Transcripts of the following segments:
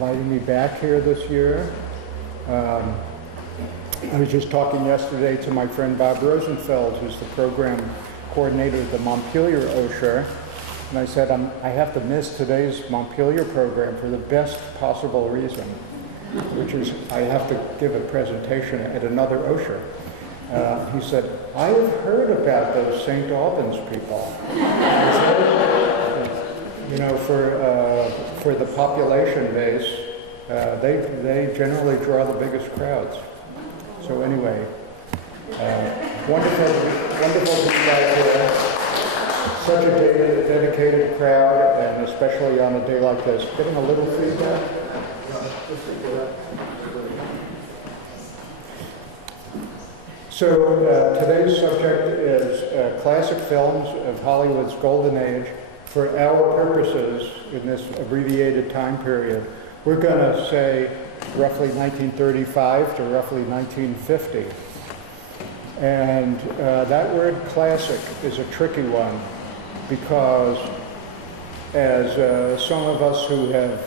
inviting me back here this year. I was just talking yesterday to my friend Bob Rosenfeld, who's the program coordinator of the Montpelier OSHA, and I said, I have to miss today's Montpelier program for the best possible reason, which is I have to give a presentation at another OSHA. He said, I have heard about those St. Albans people. You know, for the population base, they generally draw the biggest crowds. So anyway, wonderful to be back here. Such a dedicated crowd, and especially on a day like this. Getting a little feedback? So today's subject is classic films of Hollywood's golden age. For our purposes, in this abbreviated time period, we're going to say roughly 1935 to roughly 1950. And that word classic is a tricky one because as some of us who have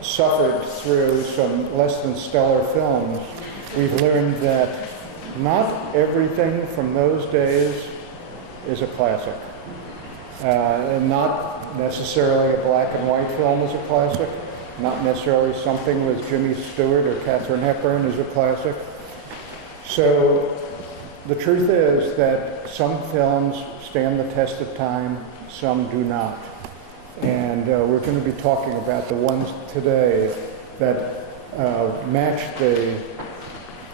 suffered through some less than stellar films, we've learned that not everything from those days is a classic. And not necessarily a black and white film is a classic. Not necessarily something with Jimmy Stewart or Katharine Hepburn is a classic. So the truth is that some films stand the test of time, some do not. And we're going to be talking about the ones today that match the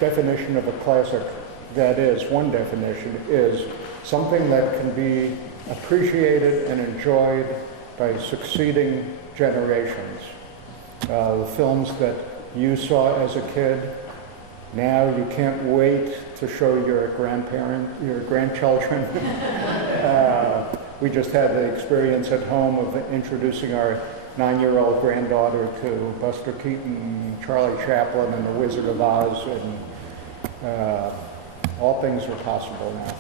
definition of a classic. That is, one definition is something that can be appreciated and enjoyed by succeeding generations. The films that you saw as a kid, now you can't wait to show your grandchildren. We just had the experience at home of introducing our 9-year-old granddaughter to Buster Keaton, Charlie Chaplin, and The Wizard of Oz, and all things are possible now.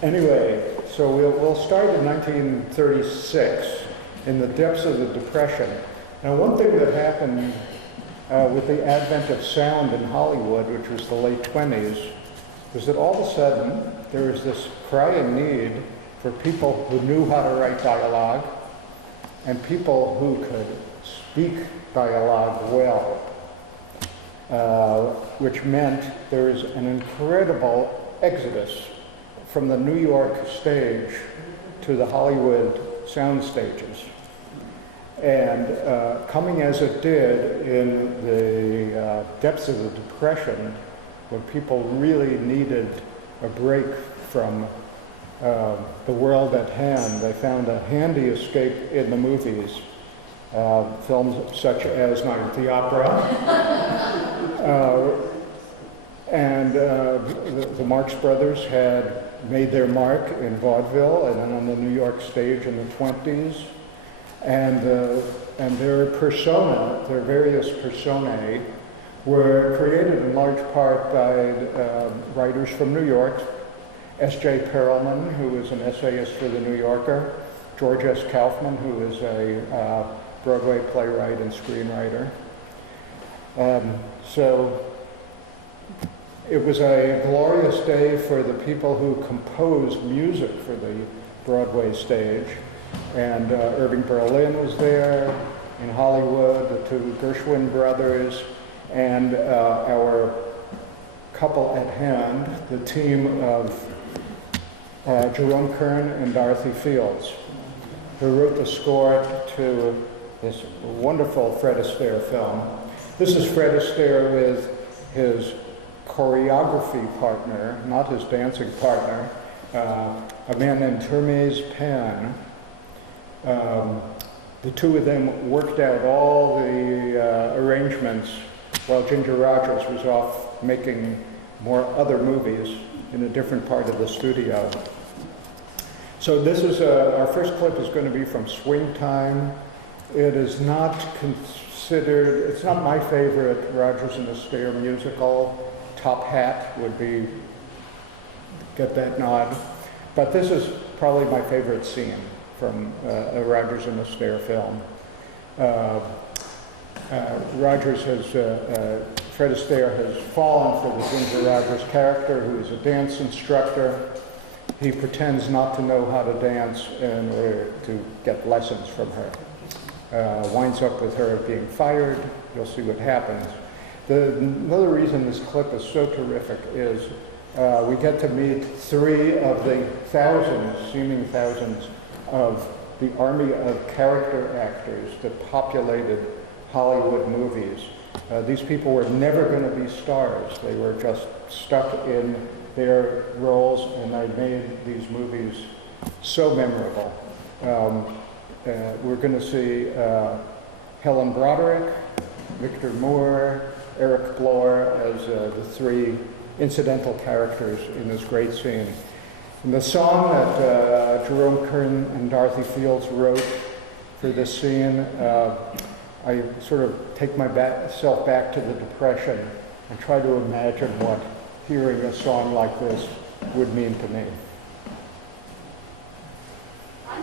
Anyway, so we'll start in 1936 in the depths of the Depression. Now, one thing that happened with the advent of sound in Hollywood, which was the late 20s, was that all of a sudden there was this crying need for people who knew how to write dialogue and people who could speak dialogue well, which meant there was an incredible exodus from the New York stage to the Hollywood sound stages. And coming as it did in the depths of the Depression, when people really needed a break from the world at hand, they found a handy escape in the movies. Films such as Night at the Opera, and the Marx Brothers had made their mark in vaudeville and then on the New York stage in the 20s. And their persona, their various personae, were created in large part by writers from New York. S.J. Perelman, who was an essayist for The New Yorker, George S. Kaufman, who is a Broadway playwright and screenwriter. So it was a glorious day for the people who composed music for the Broadway stage. And Irving Berlin was there in Hollywood, the two Gershwin brothers, and our couple at hand, the team of Jerome Kern and Dorothy Fields, who wrote the score to this wonderful Fred Astaire film. This is Fred Astaire with his choreography partner, not his dancing partner, a man named Hermes Pan. The two of them worked out all the arrangements while Ginger Rogers was off making more other movies in a different part of the studio. So this is our first clip is going to be from Swing Time. It is not considered, it's not my favorite Rogers and Astaire musical. Top Hat would be, get that nod. But this is probably my favorite scene from a Rogers and Astaire film. Rogers has, Fred Astaire has fallen for the Ginger Rogers character, who is a dance instructor. He pretends not to know how to dance in order to get lessons from her. Winds up with her being fired. You'll see what happens. Another reason this clip is so terrific is we get to meet 3 of the thousands, seeming thousands, of the army of character actors that populated Hollywood movies. These people were never going to be stars. They were just stuck in their roles, and they made these movies so memorable. We're going to see Helen Broderick, Victor Moore, Eric Blore as the 3 incidental characters in this great scene. And the song that Jerome Kern and Dorothy Fields wrote for this scene, I sort of take myself back to the Depression and try to imagine what hearing a song like this would mean to me. 1, 2,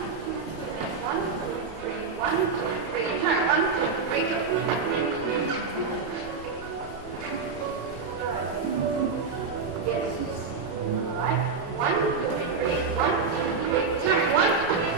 3, 1, 2, 3, turn, 1, 2, 3, go. Yes. All right. 1, 2, 3, 1, 2, 3, turn, 1, 2, 3.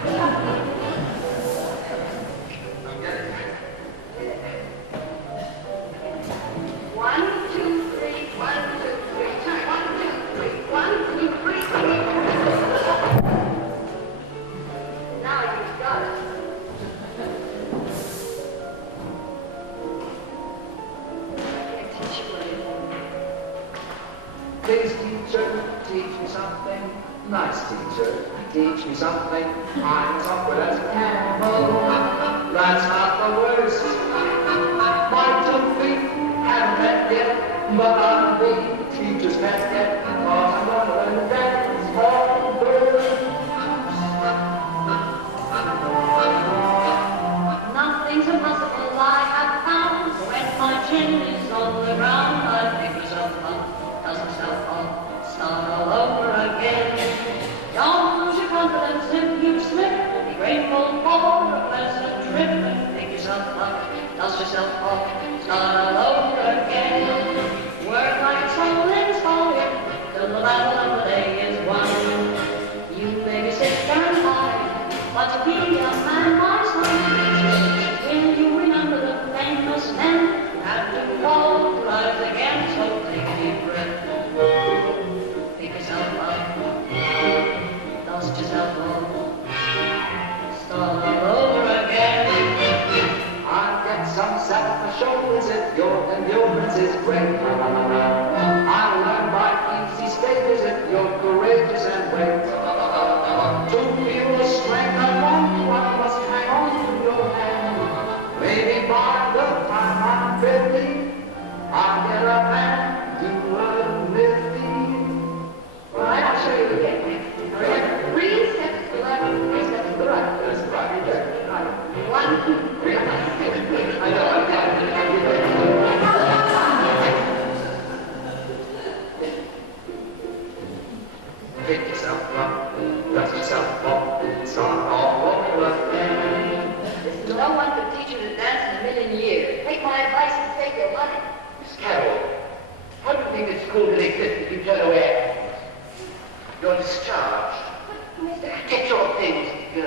Please, teacher, teach me something. Nice teacher, teach me something. I'm as awkward as a camel. That's not the worst. My 2 feet haven't met yet, but I'm the teacher's pet yet. Cause I'm gonna learn to dance for birds. Nothing's impossible, I have found. When my chin is on the ground, I pick myself up, dust myself off, start all over again. Don't lose your confidence if you slip. Be grateful for a pleasant trip. Pick yourself up, dust yourself off, start all over again. Work like a soul inspired till the battle of the day is won. You may be sick and tired, but you be a man, my son. Will you remember the famous men who had to fall to rise again? So take a deep breath, pick yourself up, dust yourself off, start all over again. I get some sap on my shoulders if your endurance is great. I learn by easy stages if you're courageous and brave. To feel the strength I want, I must hang on to your hand. Maybe by the time I'm 50, I'll get up and do a nifty. All right, I'll show you again. 3 steps to the left, 3 steps to the right. That's right. Right. 1, 2, 3, 1, 2, 3. I know. Pick yourself up, dust yourself off, start all over again. Listen, no one could teach you to dance in a million years. Take my advice and save your money. Miss Carroll, how do you think this school will exist if you turn away? You're discharged. Mr. Get your things and go.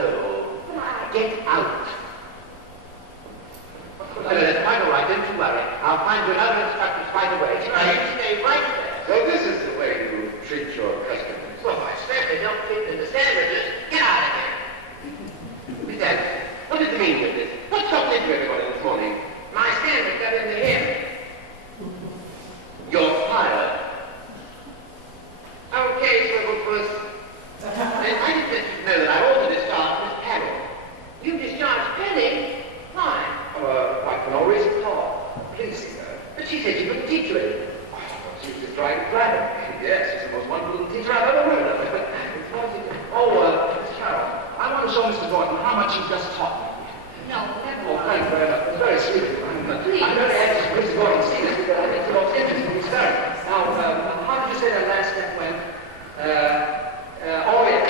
Get out. Well, that's quite all right, don't you worry. I'll find you another instructor right away. Now, you stay right there. So this is the way you treat your customers. Well, I certainly don't fit in the sandwiches. Get out of here. Miss Evans, what does it mean with this? What's got into everybody this morning? My sandwich got into him. You're fired. Okay, Swivelpuss. I just let you know that I also discharged Miss Carroll. You discharged Penny? Why? I can always call. Please, sir. But she said she couldn't teach you anything. She was trying to flatter me. Yes, she's the most wonderful teacher I've ever heard of. Miss Carroll, I want to show Mr. Gordon how much you've just taught me. No, never Oh, mind. thank you very much. It's very sweet of you. I'm very anxious for Mr. Gordon to see this because I think it's the most interesting experiment. Now, how did you say that last step went? Oh, yes.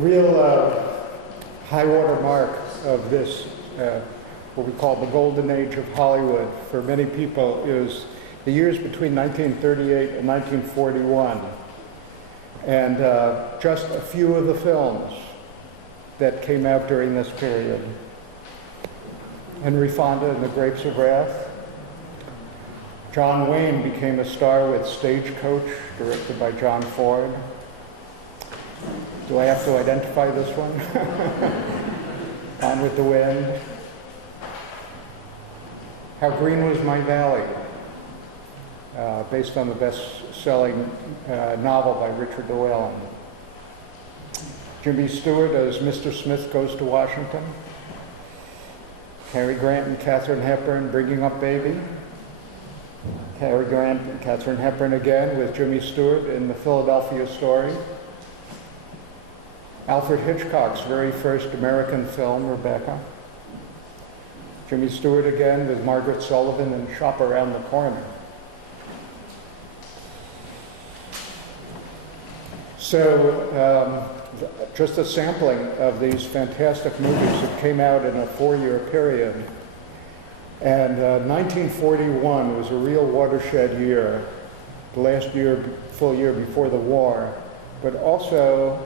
real high water mark of this, what we call the golden age of Hollywood for many people, is the years between 1938 and 1941. And just a few of the films that came out during this period. Henry Fonda and the Grapes of Wrath. John Wayne became a star with Stagecoach, directed by John Ford. Do I have to identify this one? On with the Wind. How Green Was My Valley, based on the best-selling novel by Richard Llewellyn. Jimmy Stewart as Mr. Smith Goes to Washington. Cary Grant and Katharine Hepburn, Bringing Up Baby. Cary Grant and Katharine Hepburn again with Jimmy Stewart in The Philadelphia Story. Alfred Hitchcock's very first American film, Rebecca. Jimmy Stewart again with Margaret Sullivan in Shop Around the Corner. So, just a sampling of these fantastic movies that came out in a 4-year period. And 1941 was a real watershed year, the last year, full year before the war, but also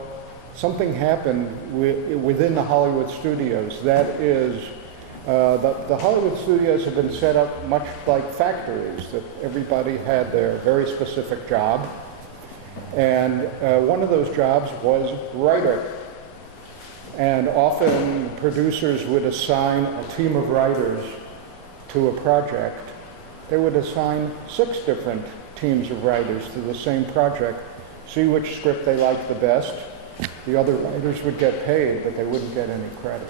something happened within the Hollywood studios. That is, the Hollywood studios have been set up much like factories, that everybody had their very specific job. And one of those jobs was writer. And often producers would assign a team of writers to a project. They would assign 6 different teams of writers to the same project, see which script they liked the best. The other writers would get paid, but they wouldn't get any credit.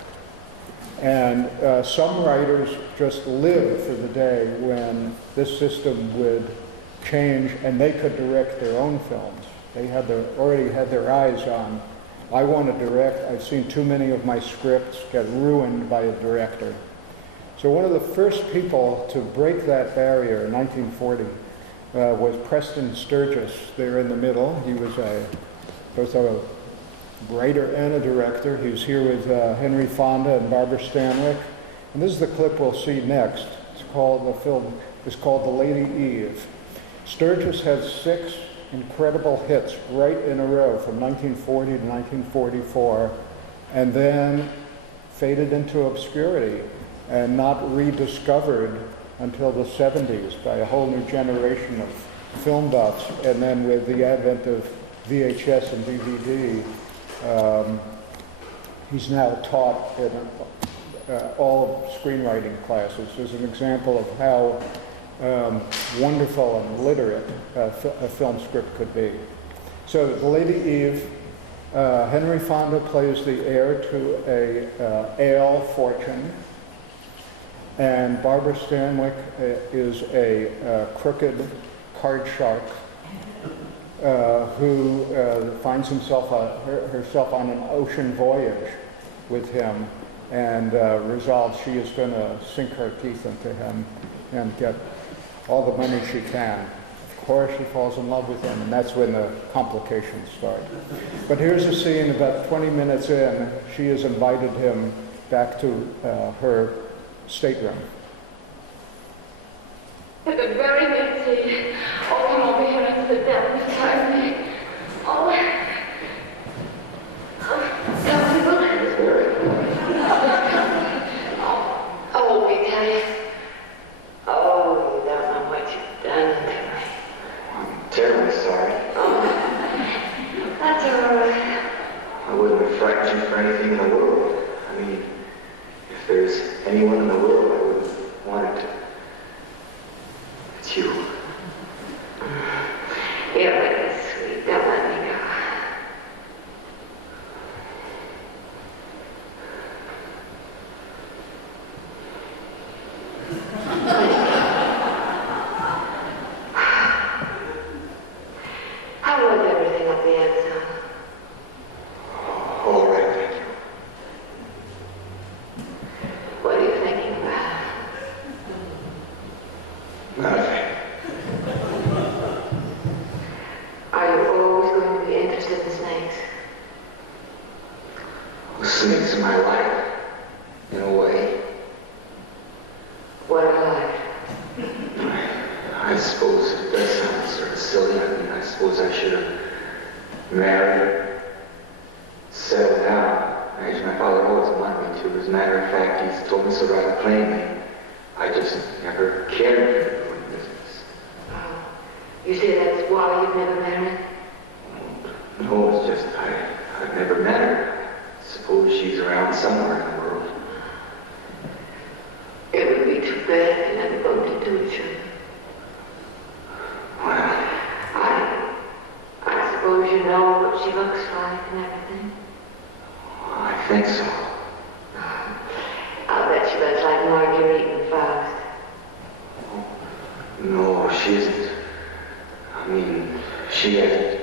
And some writers just lived for the day when this system would change and they could direct their own films. They had already had their eyes on, I want to direct, I've seen too many of my scripts get ruined by a director. So one of the first people to break that barrier in 1940 was Preston Sturges, there in the middle. He was both a writer and a director. He was here with Henry Fonda and Barbara Stanwyck. And this is the clip we'll see next. The film is called The Lady Eve. Sturges had 6 incredible hits right in a row from 1940 to 1944, and then faded into obscurity and not rediscovered until the 70s by a whole new generation of film buffs. And then with the advent of VHS and DVD, he's now taught in all screenwriting classes. As an example of how wonderful and literate a film script could be. So, The Lady Eve, Henry Fonda plays the heir to a ale fortune, and Barbara Stanwyck is a crooked card shark who finds herself on an ocean voyage with him and resolves she is going to sink her teeth into him and get all the money she can. Of course, she falls in love with him, and that's when the complications start. But here's a scene about 20 minutes in. She has invited him back to her stateroom. I've been very busy. Oh, come over here and sit down beside me. Oh, oh, we tell you. Oh, you don't know what you've done to me. I'm terribly sorry. Oh, that's all right. I wouldn't have frightened you for anything in the world. I mean, if there's anyone in the world I would have wanted to, it's you. You're really sweet. Don't let me go. How was everything at the Amazon? All right, thank you. What are you thinking about? after he's told me so rather plainly. I just never cared for doing business. You say that's why you've never married? No, it's just I've never met her. Suppose she's around somewhere in the world. It would be too bad if you never bumped into each other. Well, I suppose you know what she looks like and everything? I think so. I'll bet she looks like Marguerite and Faust. No, she isn't. I mean, she isn't.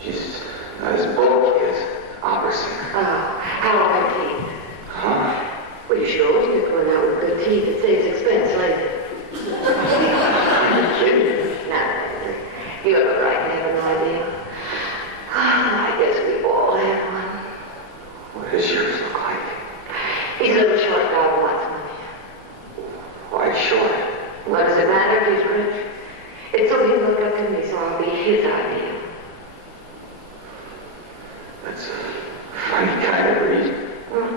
She's not as bulky as opera singer. Oh, how are her teeth? Huh? Well, you should always be going out with good teeth. It saves expense later. Are you kidding? Now, you look like you have an idea. I guess we all have one. What does yours look like? He's a little short guy with lots of money. Why short? What does it matter if he's rich? It's so he looked up to me, so I'll be his idea. That's a funny kind of reason.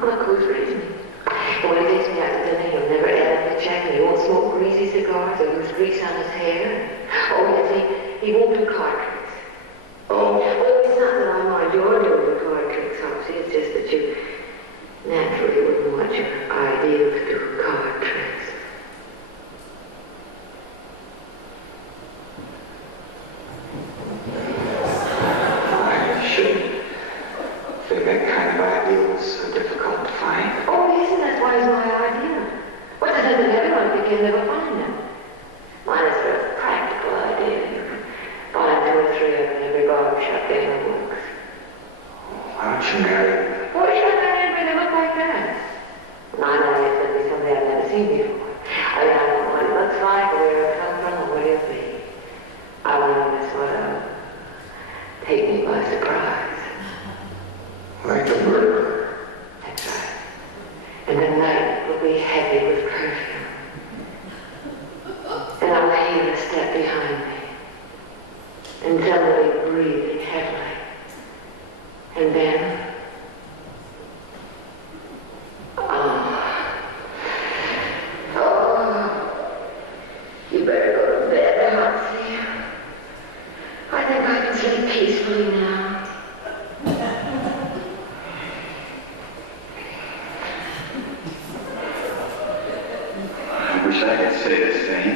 Look who's reasoning. And when he takes me out to dinner, he'll never add a check, and he won't smoke greasy cigars or use grease on his hair. Oh, yes, he won't do card tricks. Oh, Oh, it's not that I mind your doing the card tricks, Hopsy. It's just that you naturally wouldn't want your ideal to do card tricks. I shouldn't think that kind of ideal was so difficult to find. Oh, yes, and that's why it's my idea. What's the sense of everyone if you can never find them? Mine is a practical idea. You can find 2 or 3 of them in every barber shop there in the works. Why don't you marry? Boy, should I marry anybody that look like that? I know it's going to be somebody I've never seen before. I mean, I don't know what it looks like, or where it comes from, or where it'll be. I want him to sort of take me by surprise. Like a murderer. That's right. And the night will be heavy with perfume. And I'll hear a step behind me. And somebody breathing heavily. And then... You better go to bed, Hopsy. I think I can sleep peacefully now. I wish I could say the same.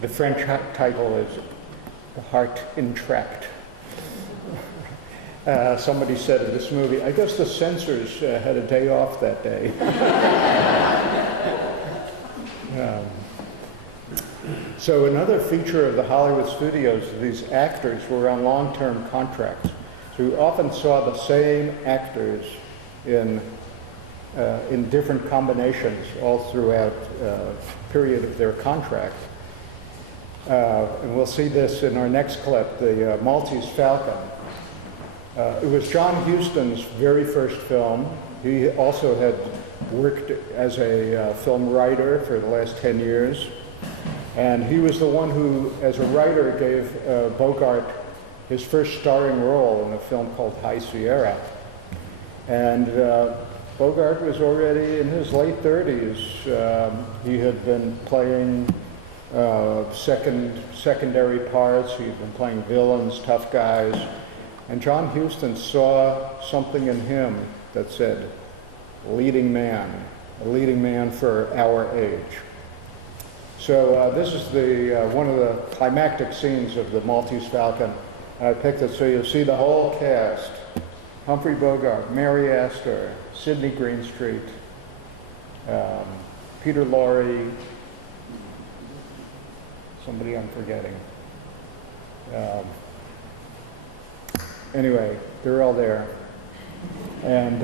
The French title is The Heart Entrapped. Somebody said in this movie, I guess the censors had a day off that day. So another feature of the Hollywood studios, these actors were on long-term contracts. So you often saw the same actors in different combinations all throughout the period of their contract. And we'll see this in our next clip, the Maltese Falcon. It was John Huston's very first film. He also had worked as a film writer for the last 10 years. And he was the one who, as a writer, gave Bogart his first starring role in a film called High Sierra. And Bogart was already in his late 30s. He had been playing secondary parts. He'd been playing villains, tough guys. And John Huston saw something in him that said, leading man, a leading man for our age. So this is one of the climactic scenes of the Maltese Falcon. I picked it so you'll see the whole cast. Humphrey Bogart, Mary Astor, Sidney Greenstreet, Peter Lorre, somebody I'm forgetting. Anyway, they're all there. And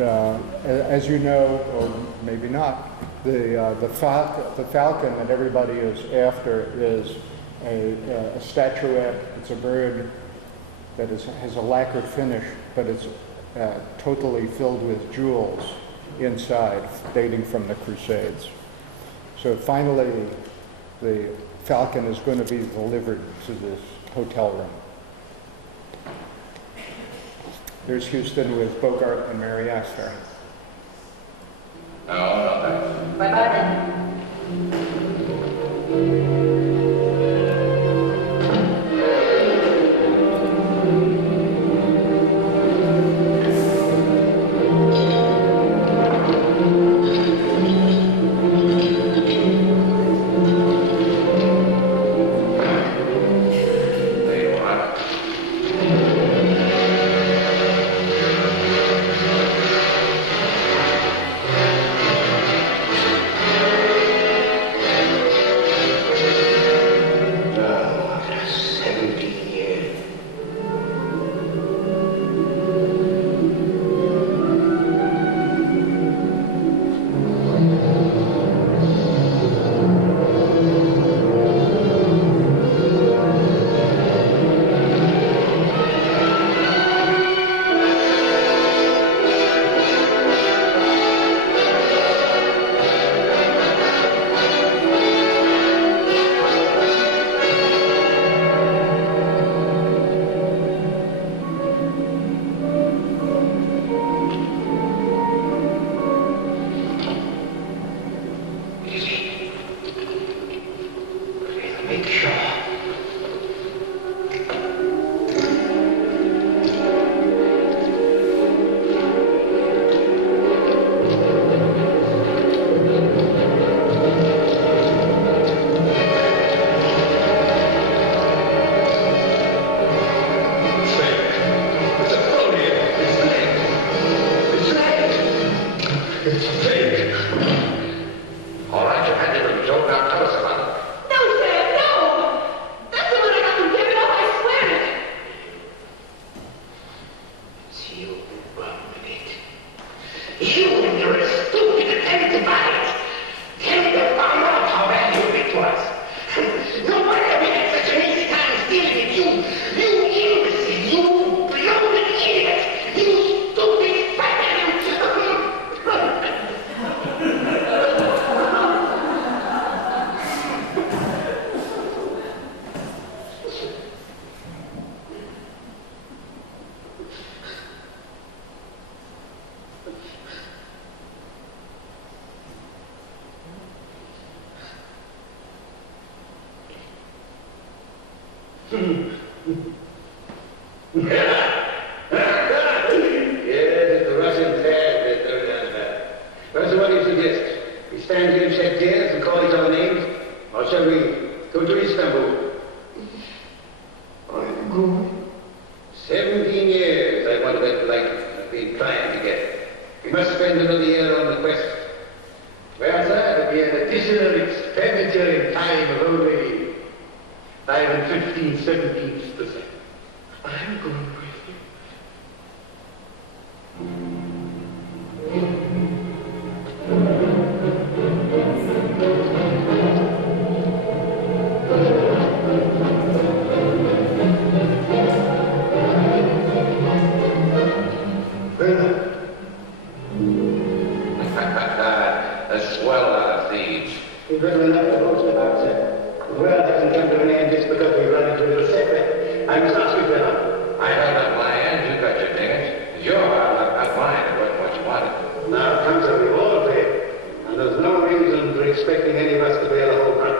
as you know, or maybe not, the falcon that everybody is after is a statuette. It's a bird that has a lacquered finish, but it's totally filled with jewels inside, dating from the Crusades. So finally, the Falcon is going to be delivered to this hotel room. There's Houston with Bogart and Mary Astor. No, not that. Bye-bye then. Hey, what? Oh, after 17 years. Easy. Make sure. All right, you've had your joke. Now tell us about it. No, Sam, no! That's the one I got from Kevin off, I swear it! It's you who ruined it. You and your stupid attempt to buy it. Tell me to find out how valuable it was. No wonder we had such an easy time stealing it. You imbecile, you bloated idiot, you stupid bastard. Yes, it's a Russian tale. Well, so what do you suggest? We stand here and shed tears and call each other names? Or shall we go to Istanbul? I'm going. 17 years I wanted that light I've been trying to get. We must spend another year on the quest. Well, sir, it'll be an additional expenditure in time of only 5 and 15/17%. I'm going with you. A swell lot of thieves. We've got enough to boast about, sir. The world hasn't come to an end just because we run into a little setback. I must ask you for help. I held up my end, you got your dingus. It's your hard luck, not mine. It wasn't what you wanted. Now, come, sir, we've all paid. And there's no reason for expecting any of us to bear the whole brunt.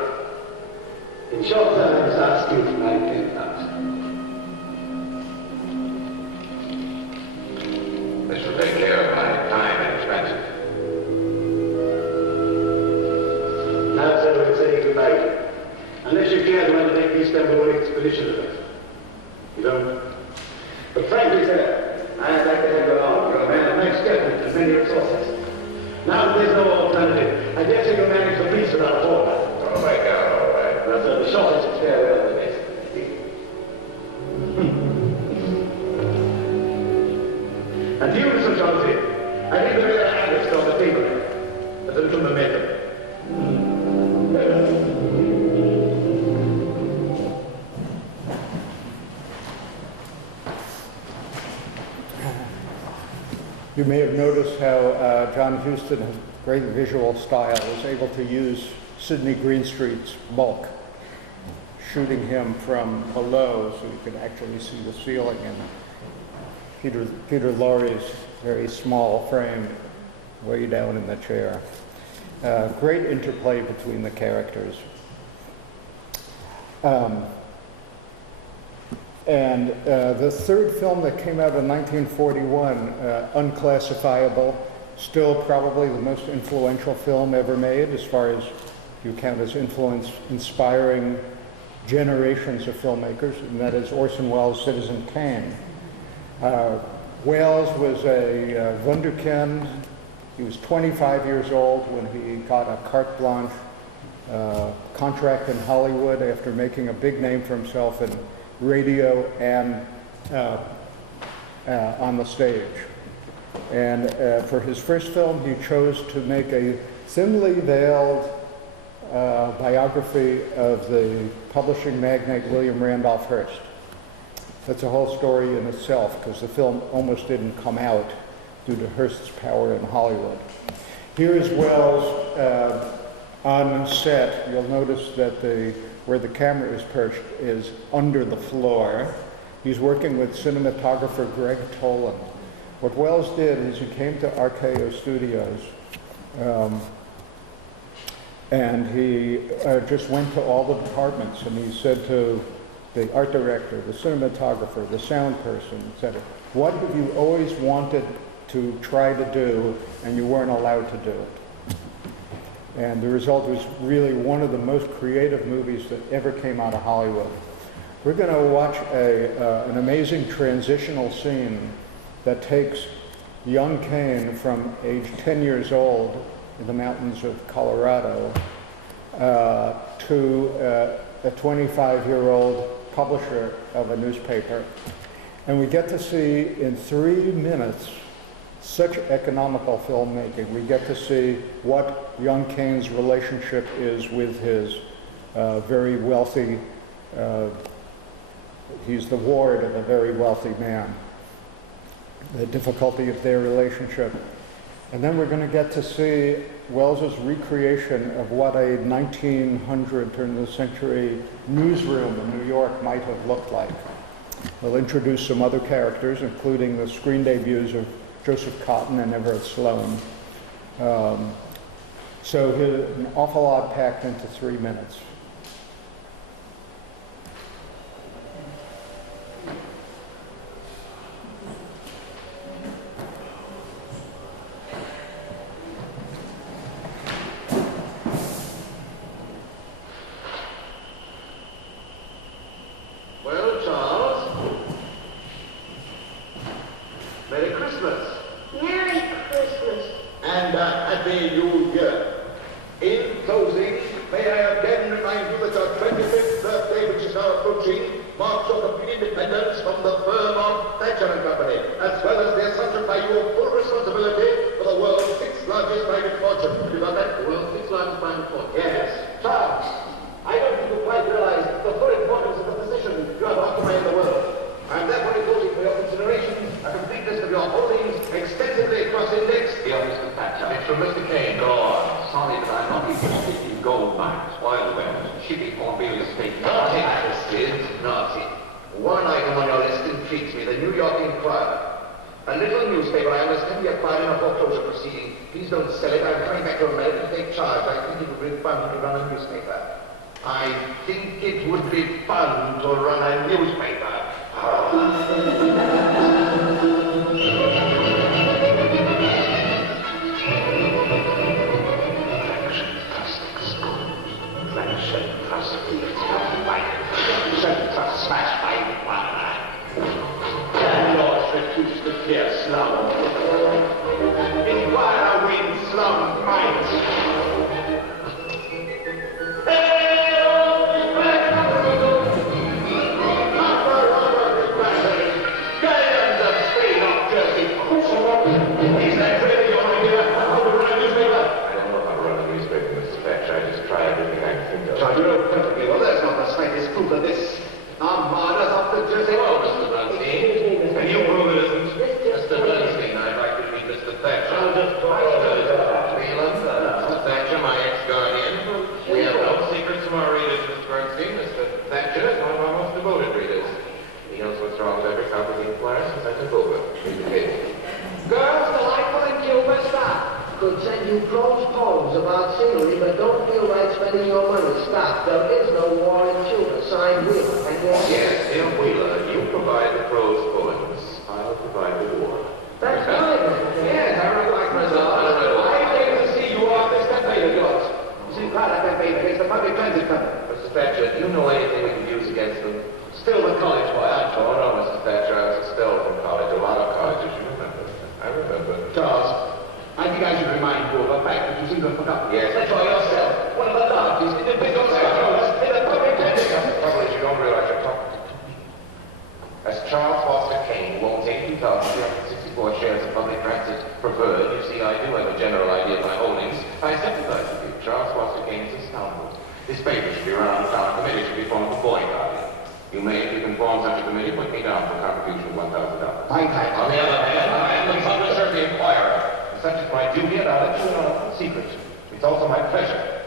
In short, sir, I must ask you for my 10,000. This will take care of my time and expenses. Now, sir, we'll say goodbye. Unless you care to undertake the Istanbul expedition with us. You don't? But frankly, sir, I'd like to have you along. You're a man of nice judgment and many resources. Now, there's no alternative. I dare say you'll manage the peace without a war. Oh, my God, all right. Well, sir, the shortest is farewell the best. And to you, Mr. Chauncey, I think there is a habit on the table there. As a little memento. You may have noticed how John Huston has great visual style, is able to use Sidney Greenstreet's bulk shooting him from below so you could actually see the ceiling and Peter Lorre's very small frame way down in the chair. Great interplay between the characters. And the third film that came out in 1941, Unclassifiable, still probably the most influential film ever made as far as you count as influence, inspiring generations of filmmakers, and that is Orson Welles' Citizen Kane. Welles was a wunderkind. He was 25 years old when he got a carte blanche contract in Hollywood after making a big name for himself in radio and on the stage. And for his first film, he chose to make a thinly veiled biography of the publishing magnate William Randolph Hearst. That's a whole story in itself, because the film almost didn't come out due to Hearst's power in Hollywood. Here is Welles on set. You'll notice that where the camera is perched is under the floor. He's working with cinematographer Greg Tolan. What Welles did is he came to RKO Studios and he just went to all the departments and he said to the art director, the cinematographer, the sound person, etc., what have you always wanted to try to do and you weren't allowed to do it? And the result was really one of the most creative movies that ever came out of Hollywood. We're going to watch an amazing transitional scene that takes young Kane from age 10 years old in the mountains of Colorado to a 25-year-old publisher of a newspaper. And we get to see in 3 minutes such economical filmmaking. We get to see what young Kane's relationship is with his very wealthy, he's the ward of a very wealthy man, the difficulty of their relationship. And then we're going to get to see Welles's recreation of what a 1900 turn of the century newsroom in New York might have looked like. We'll introduce some other characters, including the screen debuts of Joseph Cotton and Everett Sloane. So an awful lot packed into 3 minutes. Well, Charles, Merry Christmas. Merry Christmas. And Happy New Year. In closing, may I again remind you that our 25th birthday, which is now approaching, marks your complete independence from the firm of Thatcher and Company, as well as the assumption by you of full responsibility for the world's 6th largest private fortune. You got that? The world's 6th largest private fortune? Yes. Charles, I don't think you quite realize the full importance of the position you have occupied in the world. I am therefore imposing for your consideration a complete list of your holdings extensively cross-indexed. Dear Mr. Thatcher, it's from Mr. Kane. Go on. Sorry, but I'm not interested in gold mines, oil wells, shipping for real estate. Not interested, not in. One item on your list intrigues me, the New York Inquirer. A little newspaper I understand you acquired in a foreclosure proceeding. Please don't sell it. I'm coming back to America to take charge. I think it would be fun to run a newspaper. I think it would be fun to run a newspaper. Smash by landlords refuse to clear slum. Inquire wins slum mines. You prose poems about scenery, but don't feel right spending your money. Stop. There is no war in Cuba. Signed, Wheeler. And Yes, dear Wheeler, you provide the prose poems. I'll provide the war. That's right. Yes, I really like myself. I came to see you off this campaign of yours. You see, part of that campaign against the public transit company. Mr. Thatcher, do you know anything we can use against them? Still with college boy, aren't you? Oh, no, Mr. Thatcher, I was expelled from college, a lot of colleges, you remember. I remember. Charles, I think I should remind you of a fact that you seem to have forgotten. Yes. That's for yourself. One of the largest individual shareholders in the public transit company. The trouble is you don't realize you're talking. As Charles Foster Kane, who owns 82,364 shares of public transit preferred, you see, I do have a general idea of my holdings. I sympathize with you. Charles Foster Kane is a scoundrel. His papers should be around the town committee should be formed to boycott him. You may, if you can form such a committee, put me down for a contribution of $1,000. On the other hand, I am the publisher of the Inquirer. And such is my duty, and I'll let you know in secret. It's also my pleasure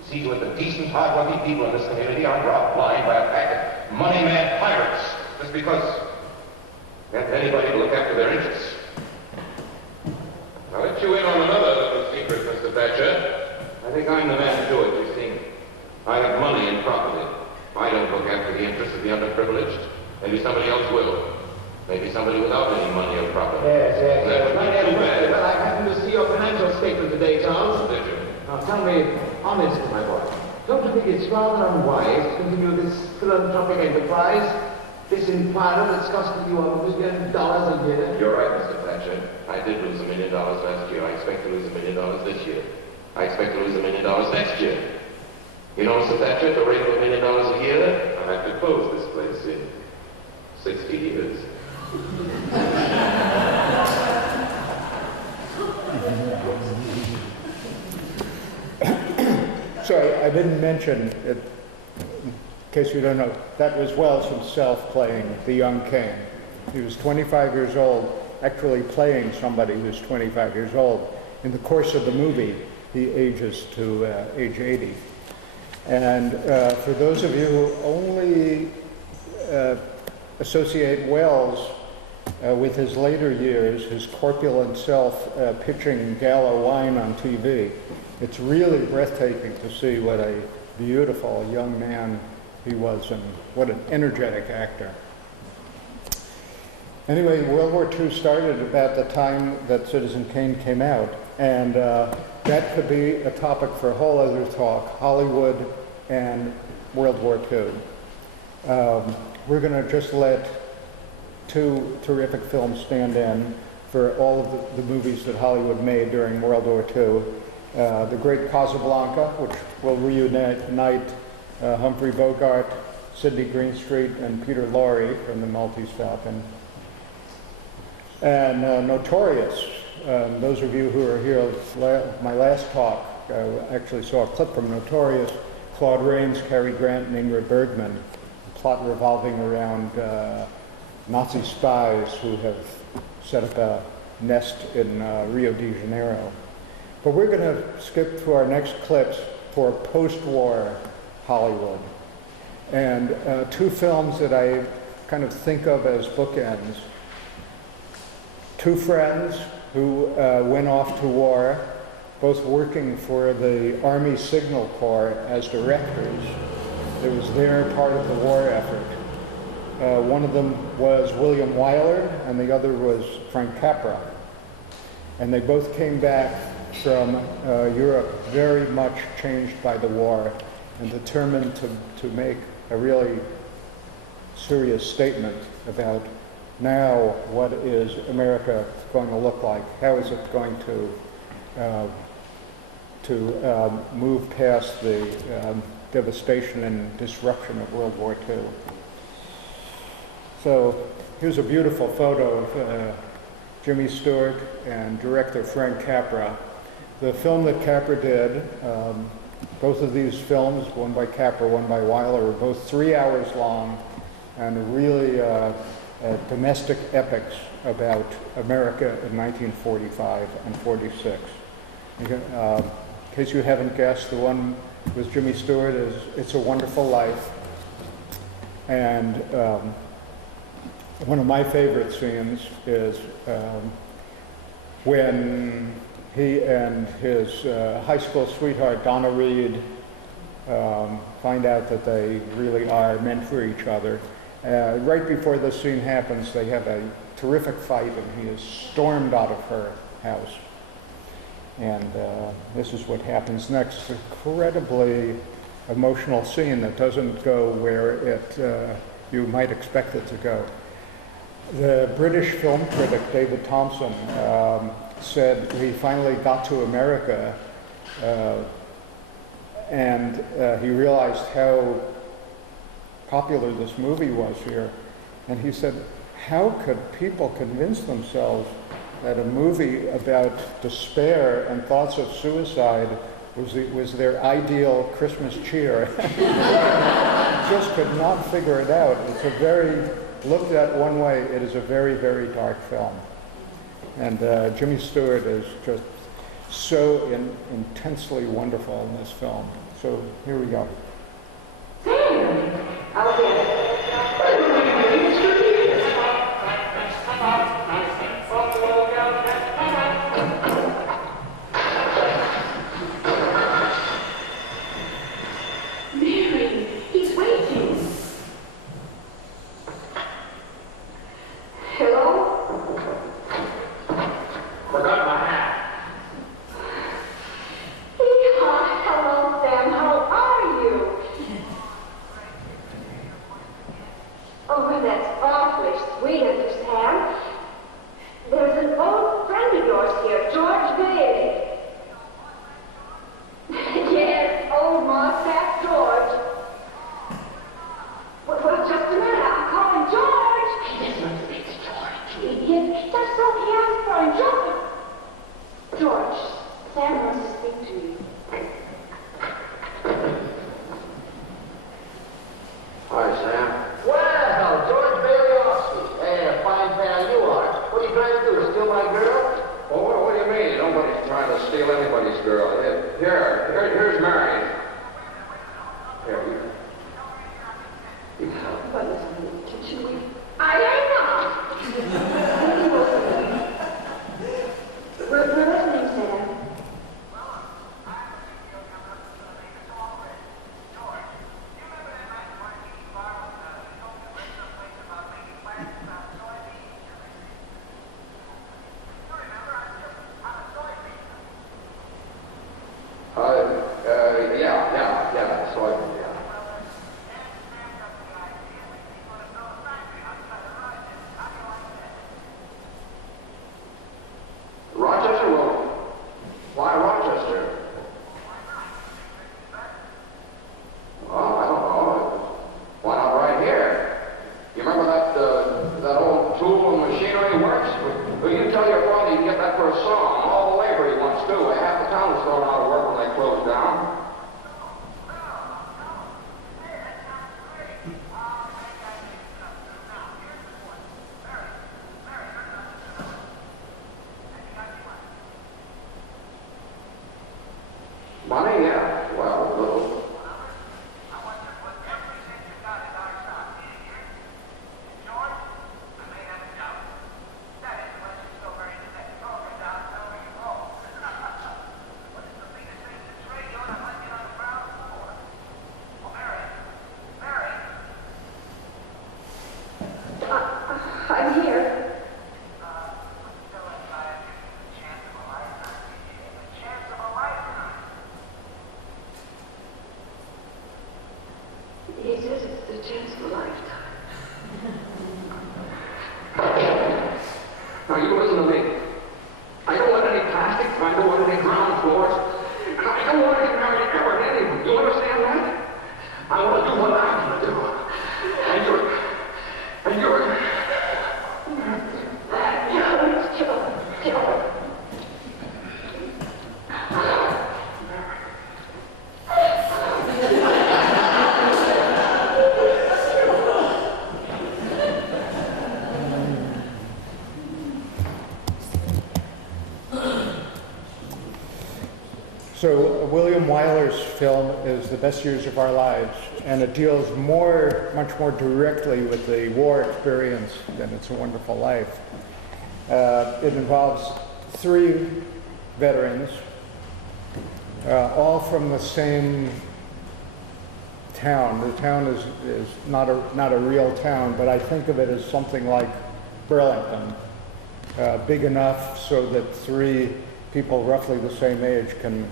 to see to it that decent, hard-working people in this community aren't robbed blind by a pack of money-mad pirates just because they have anybody to look after their interests. I'll let you in on another little secret, Mr. Thatcher. I think I'm the man to do it, you see. I have money and property. I don't look after the interests of the underprivileged. Maybe somebody else will. Maybe somebody without any money or property. Yes. That would be too bad. Well, I happened to see your financial statement today, Charles. Did you? Now tell me, honestly, my boy, don't you think it's rather unwise to continue this philanthropic enterprise? This Inquirer that's costing you $1 million a year? You're right, Mr. Thatcher. I did lose $1 million last year. I expect to lose $1 million this year. I expect to lose $1 million next year. You know, Mr. Thatcher, at the rate of $1 million a year, I'll have to close this place in 60 years. So I didn't mention, in case you don't know, that was Wells himself playing the young Kane. He was 25 years old, actually playing somebody who's 25 years old. In the course of the movie, he ages to age 80. And for those of you who only associate Wells with his later years, his corpulent self pitching gala wine on TV, it's really breathtaking to see what a beautiful young man he was and what an energetic actor. Anyway, World War II started about the time that Citizen Kane came out, and that could be a topic for a whole other talk, Hollywood and World War II. We're going to just let two terrific films stand in for all of the movies that Hollywood made during World War II. The Great Casablanca, which will reunite Humphrey Bogart, Sidney Greenstreet, and Peter Lorre from the Maltese Falcon. And Notorious. Those of you who are here, my last talk, actually saw a clip from Notorious. Claude Rains, Cary Grant, and Ingrid Bergman. A plot revolving around Nazi spies who have set up a nest in Rio de Janeiro. But we're going to skip to our next clips for post-war Hollywood. And two films that I kind of think of as bookends. Two friends who went off to war, both working for the Army Signal Corps as directors. It was their part of the war effort. One of them was William Wyler, and the other was Frank Capra. And they both came back from Europe very much changed by the war and determined to make a really serious statement about now what is America going to look like? How is it going to move past the devastation and disruption of World War II? So here's a beautiful photo of Jimmy Stewart and director Frank Capra. The film that Capra did, both of these films, one by Capra, one by Wyler, were both 3 hours long and really domestic epics about America in 1945 and 46. In case you haven't guessed, the one with Jimmy Stewart is It's a Wonderful Life. And one of my favorite scenes is when he and his high school sweetheart, Donna Reed, find out that they really are meant for each other. Right before this scene happens, they have a terrific fight, and he is stormed out of her house. And this is what happens next. Incredibly emotional scene that doesn't go where you might expect it to go. The British film critic David Thompson said he finally got to America and he realized how popular this movie was here. And he said, how could people convince themselves that a movie about despair and thoughts of suicide was their ideal Christmas cheer? Just could not figure it out. It's a very, looked at one way, it is a very, very dark film. And Jimmy Stewart is just so intensely wonderful in this film. So here we go. So William Wyler's film is The Best Years of Our Lives, and it deals much more directly with the war experience than It's a Wonderful Life. It involves three veterans, all from the same town. The town is not a real town, but I think of it as something like Burlington, big enough so that three people roughly the same age can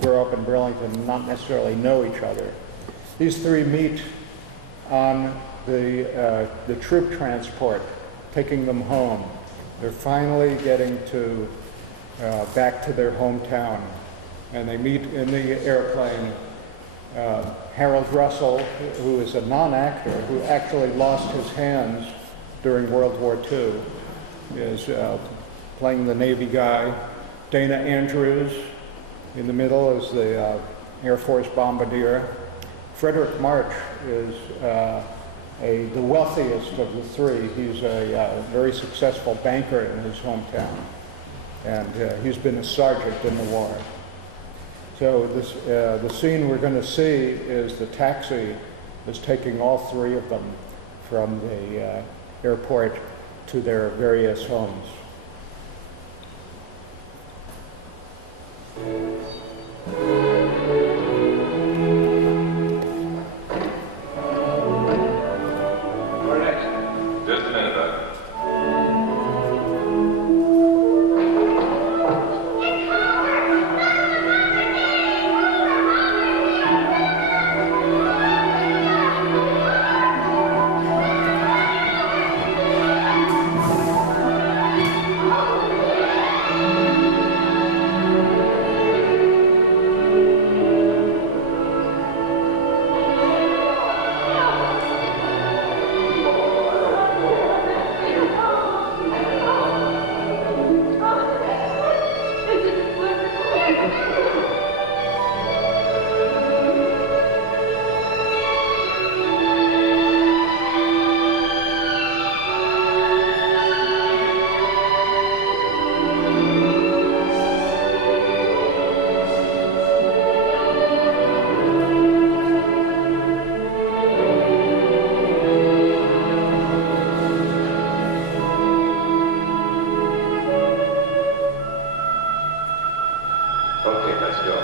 grow up in Burlington and not necessarily know each other. These three meet on the troop transport, taking them home. They're finally getting to back to their hometown, and they meet in the airplane. Harold Russell, who is a non-actor, who actually lost his hands during World War II, is playing the Navy guy. Dana Andrews in the middle is the Air Force bombardier. Frederick March is the wealthiest of the three. He's a very successful banker in his hometown, and he's been a sergeant in the war. So the scene we're going to see is the taxi is taking all three of them from the airport to their various homes. Just a minute, bud. Okay, let's go.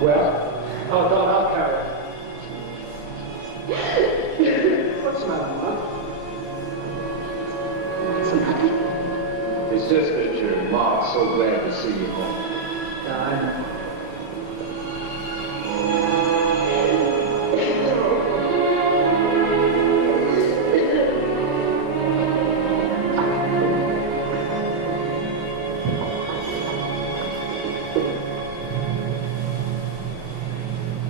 Well, I'll carry it. What's the matter, Mom? What's the matter? It's just that your mom's so glad to see you home. Yeah, I know.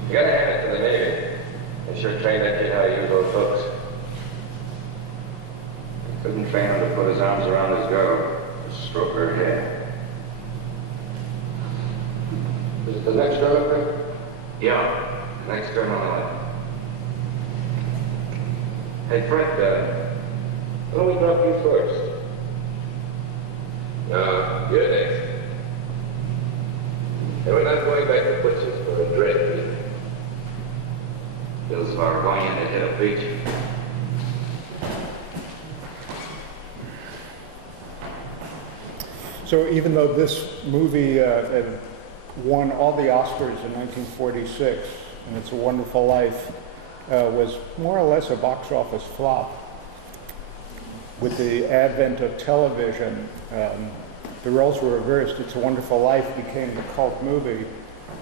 You gotta hand it to the Navy. They sure trained that kid how to use those hooks. Couldn't train him to put his arms around his girl, just stroke her hair. Is it the next girl, Rick? Yeah, next turn on the left. Hey, Fred, why don't we drop you first? No, you're next. And we're not going back to Butcher's for a dread either. Those are going in ahead of Beach. So even though this movie won all the Oscars in 1946, and It's a Wonderful Life was more or less a box office flop, with the advent of television, the roles were reversed. It's a Wonderful Life became the cult movie.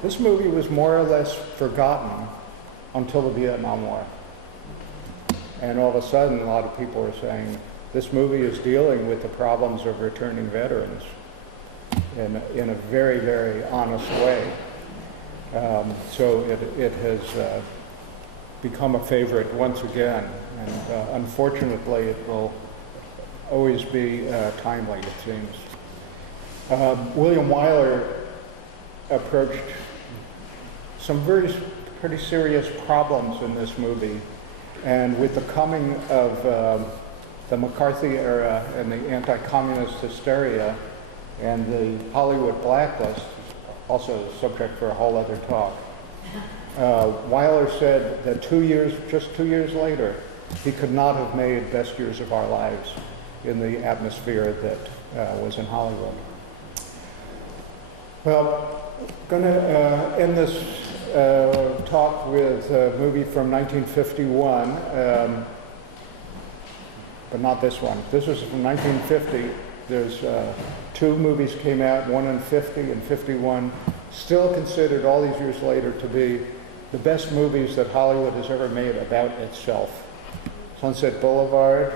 This movie was more or less forgotten until the Vietnam War. And all of a sudden, a lot of people are saying, this movie is dealing with the problems of returning veterans in a very, very honest way. So it has become a favorite once again. And unfortunately, it will always be timely, it seems. William Wyler approached some pretty serious problems in this movie. And with the coming of the McCarthy era and the anti-communist hysteria, And the Hollywood blacklist is also a subject for a whole other talk. Weiler said that just 2 years later, he could not have made Best Years of Our Lives in the atmosphere that was in Hollywood. Well, I'm going to end this talk with a movie from 1951, but not this one. This was from 1950. There's two movies came out, one in 50 and 51, still considered all these years later to be the best movies that Hollywood has ever made about itself. Sunset Boulevard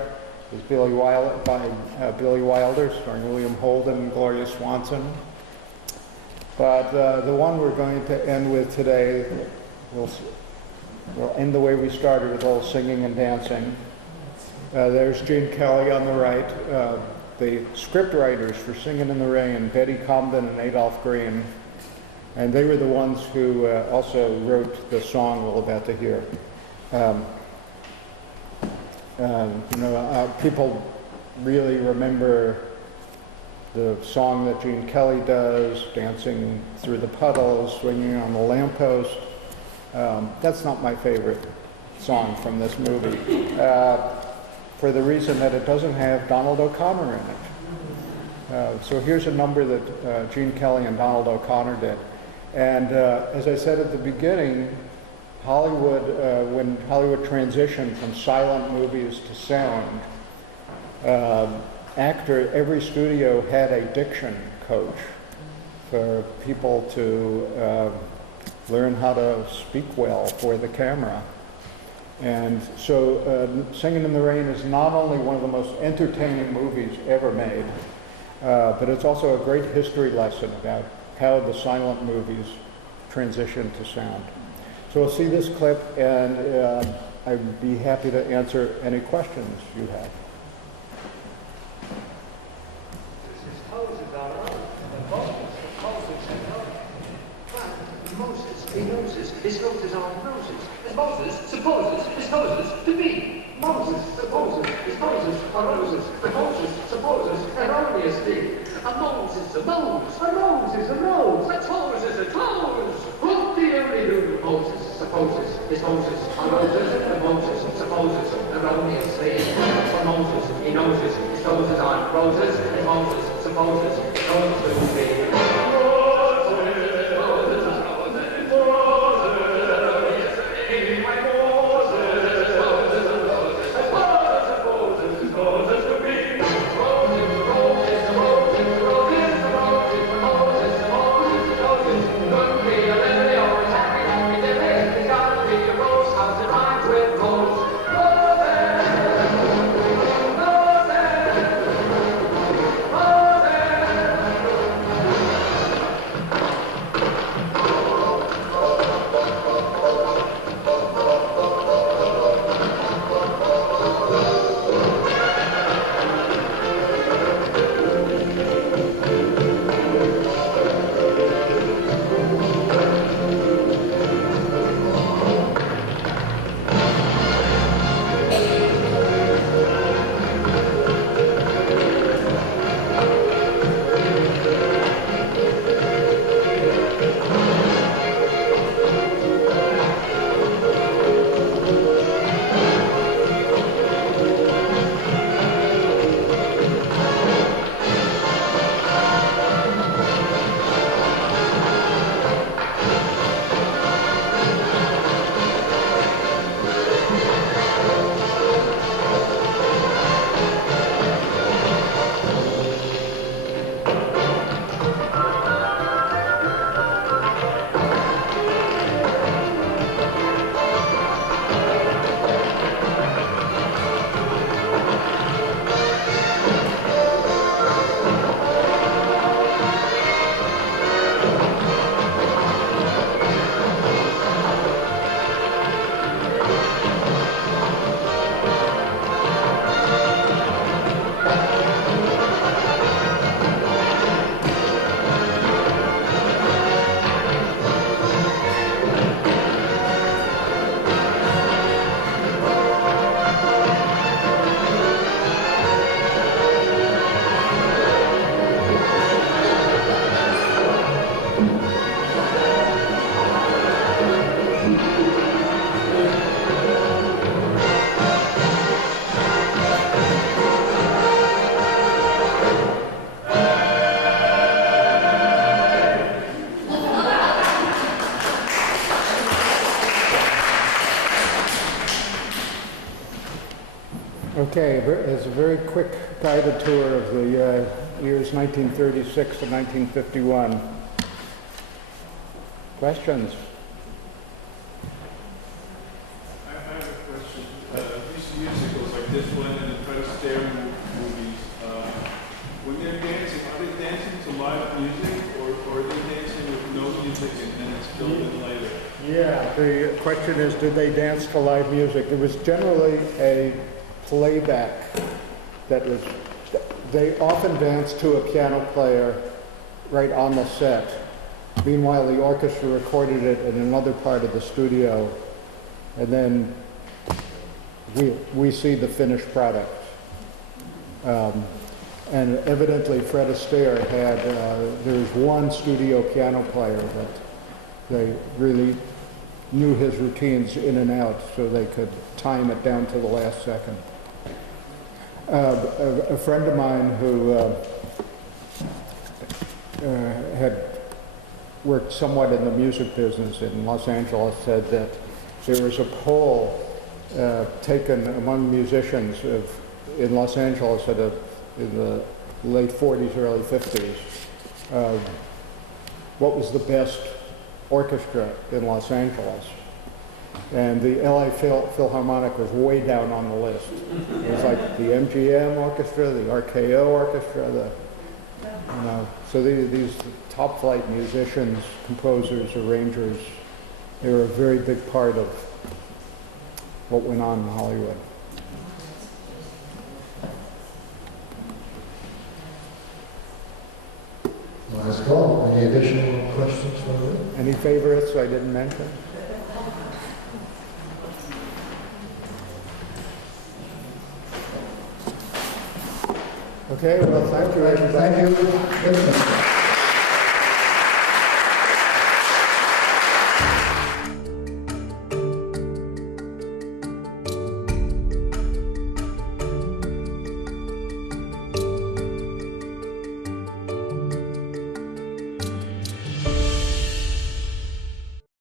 is Billy Wilder, starring William Holden and Gloria Swanson. But the one we're going to end with today, we'll end the way we started with a little singing and dancing. There's Gene Kelly on the right. The script writers for Singin' in the Rain, Betty Comden and Adolph Green, and they were the ones who also wrote the song we're about to hear. People really remember the song that Gene Kelly does, dancing through the puddles, swinging on the lamppost. That's not my favorite song from this movie, for the reason that it doesn't have Donald O'Connor in it. So here's a number that Gene Kelly and Donald O'Connor did. And as I said at the beginning, Hollywood, when Hollywood transitioned from silent movies to sound, every studio had a diction coach for people to learn how to speak well for the camera. And so Singin' in the Rain is not only one of the most entertaining movies ever made, but it's also a great history lesson about how the silent movies transitioned to sound. So we'll see this clip, and I'd be happy to answer any questions you have. His noses are noses. As Moses supposes to be. Moses supposes his noses are roses. But Moses supposes erroneously. A nose is a nose. A nose is a nose. A toes is a toes. Who do? Moses supposes his noses are roses. But Moses supposes erroneously. For Moses, he noses his noses are roses. And Moses supposes noses to be. Okay, there's a very quick guided tour of the years 1936 to 1951. Questions? I have a question. These musicals like this one and the Fred Astaire movies, when they're dancing, are they dancing to live music or are they dancing with no music and then it's filled in later? Yeah, the question is, did they dance to live music? It was generally a playback that was, they often danced to a piano player right on the set. Meanwhile, the orchestra recorded it in another part of the studio, and then we see the finished product. And evidently Fred Astaire had, there was one studio piano player that they really knew his routines in and out so they could time it down to the last second. A friend of mine who had worked somewhat in the music business in Los Angeles said that there was a poll taken among musicians in Los Angeles in the late 40s, early 50s. What was the best orchestra in Los Angeles? And the LA Philharmonic was way down on the list. It was like the MGM orchestra, the RKO orchestra, so these top flight musicians, composers, arrangers, they were a very big part of what went on in Hollywood. Last call. Any additional questions from you? Any favorites I didn't mention? Okay, well, thank you, everybody. Thank you.